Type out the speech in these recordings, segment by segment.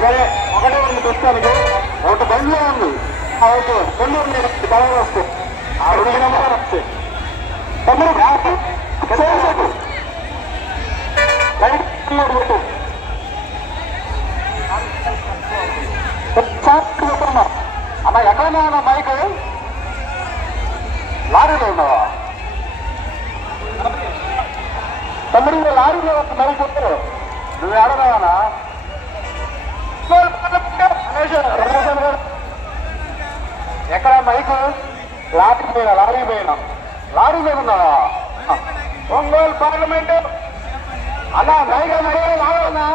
సరే ఒకటే ఉంది ప్రస్తుతానికి. ఒకటి బండిలో ఉంది. ఓకే. బండి ఉంది. కలర్ వస్తే ఆ రెండు నెంబర్ వస్తే తమ్ముడు లైట్ ఉన్నాడు పెట్టు అన్న ఎక్కడన్నా అన్న మైక్? లారీలో ఉన్నావా? తమ్ముడు లారీలో మైక్ కొట్టు నువ్వు ఎడదావనా ఎక్కడ మైకు? లారీ పైన లారీ పైన లారీ మీద ఉన్నావా? ఒంగోలు పార్లమెంట్. అలా మైక్ లాగన్నా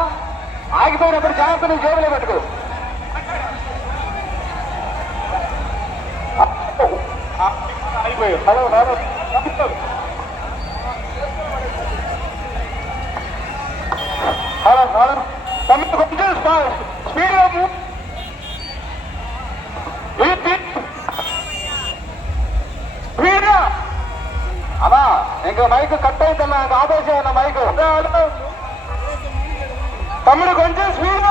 ఆగిపోయినప్పుడు జాగ్రత్త నువ్వు జేబులో పెట్టుకో. అయిపోయి హలో హలో. Hello hello. తమ్ముడు కొంచెం అన్నా ఇంకా మైక్ కట్ అవుతున్నా ఆదేశం అన్న మైక్ తమ్ముడు కొంచెం స్పీడ్